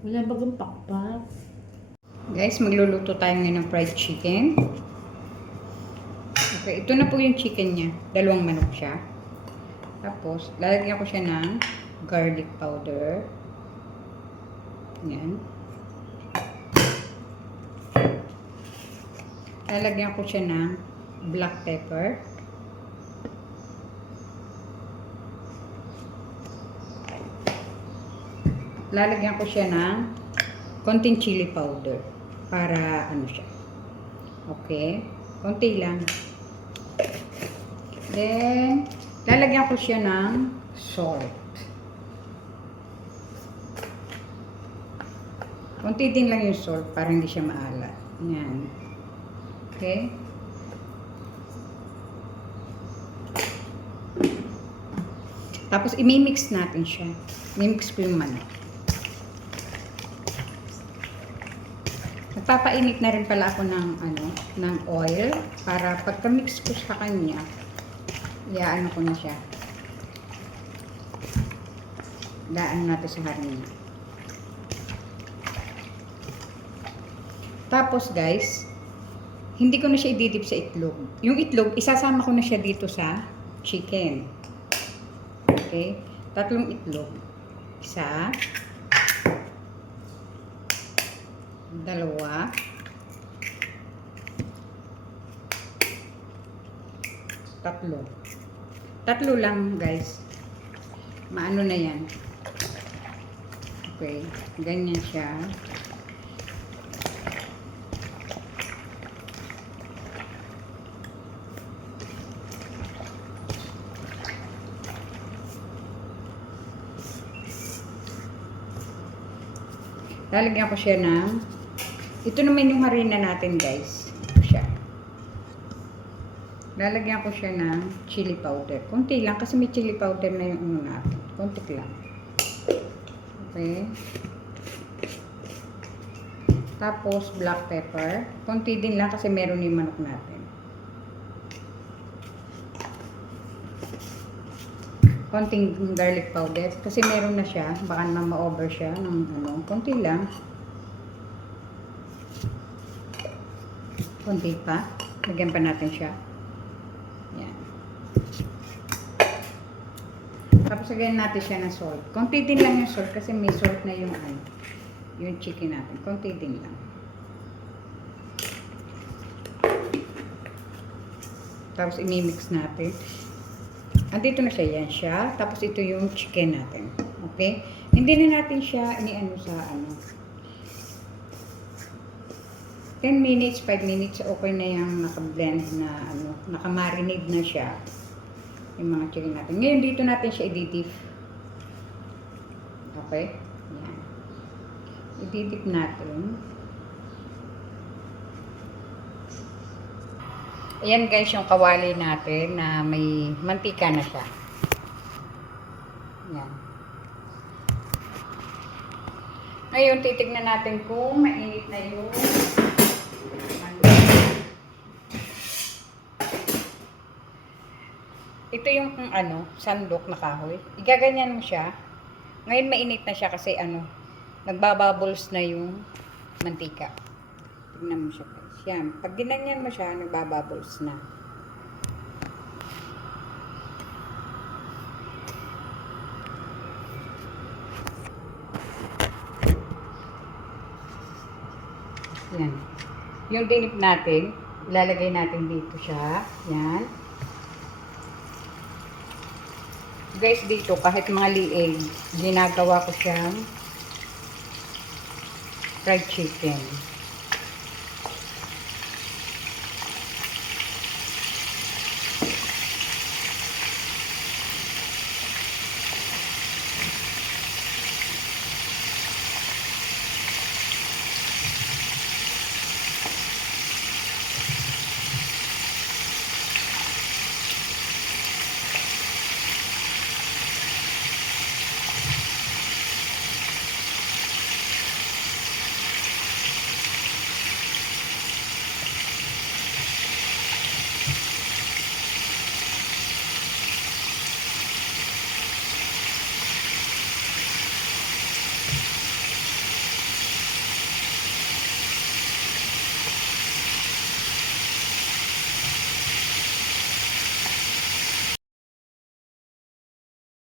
Wala bagang pakpak. Guys, magluluto tayo ngayon ng fried chicken. Okay, ito na po yung chicken niya. Dalawang manok siya. Tapos, lalagyan ko siya ng garlic powder. Yan. Lalagyan ko siya ng black pepper. Lalagyan ko siya ng konting chili powder para ano siya. Okay? Konti lang. Then, lalagyan ko siya ng salt. Konti din lang yung salt para hindi siya maalat. Yan. Okay? Tapos, imimix natin siya. Imimix ko yung manok. Nagpapainit na rin pala ako ng oil para pagka-mix ko sa kanya, iaano ko na siya. Daan natin sa harina. Tapos guys, hindi ko na siya ididip sa itlog. Yung itlog, isasama ko na siya dito sa chicken. Okay? 3 itlog. 1, 2, 3. 3 lang guys. Maano na yan. Okay. Ganyan siya. Lalagyan ko siya ng, ito naman yung harina natin guys. Ito siya. Lalagyan ko siya ng chili powder. Konti lang kasi may chili powder na yung ano natin. Konti lang. Okay. Tapos black pepper. Konti din lang kasi meron yung manok natin. Konting garlic powder kasi meron na siya, baka naman ma-over siya ng ano, konti lang. Konti pa. Lagyan pa natin siya. Yan. Tapos lagyan natin siya ng salt. Konti din lang yung salt kasi may salt na yung ano, yung chicken natin. Konti din lang. Tapos imimix natin. Andito na siya, yan siya. Tapos ito yung chicken natin. Okay? Hindi na natin siya iniano sa ano. 10 minutes, 5 minutes, okay na yung naka-blend na ano, naka-marinade na siya. Yung mga chicken natin. Ngayon dito natin siya i-dip. Okay? Yan. I-dip natin. Ayan guys yung kawali natin na may mantika na siya. Yan. Ngayon titignan natin kung mainit na yung mantika. Ito yung ano, sandok na kahoy. Igaganyan mo siya. Ngayon mainit na siya kasi ano, nagbabubbles na yung mantika. Tignan mo siya guys. Yan. Pag ginanyan mo siya, nagbabubbles na. Yan. Yung dinip natin, ilalagay natin dito siya. Yan. Guys, dito, kahit mga liig, ginagawa ko siyang fried chicken.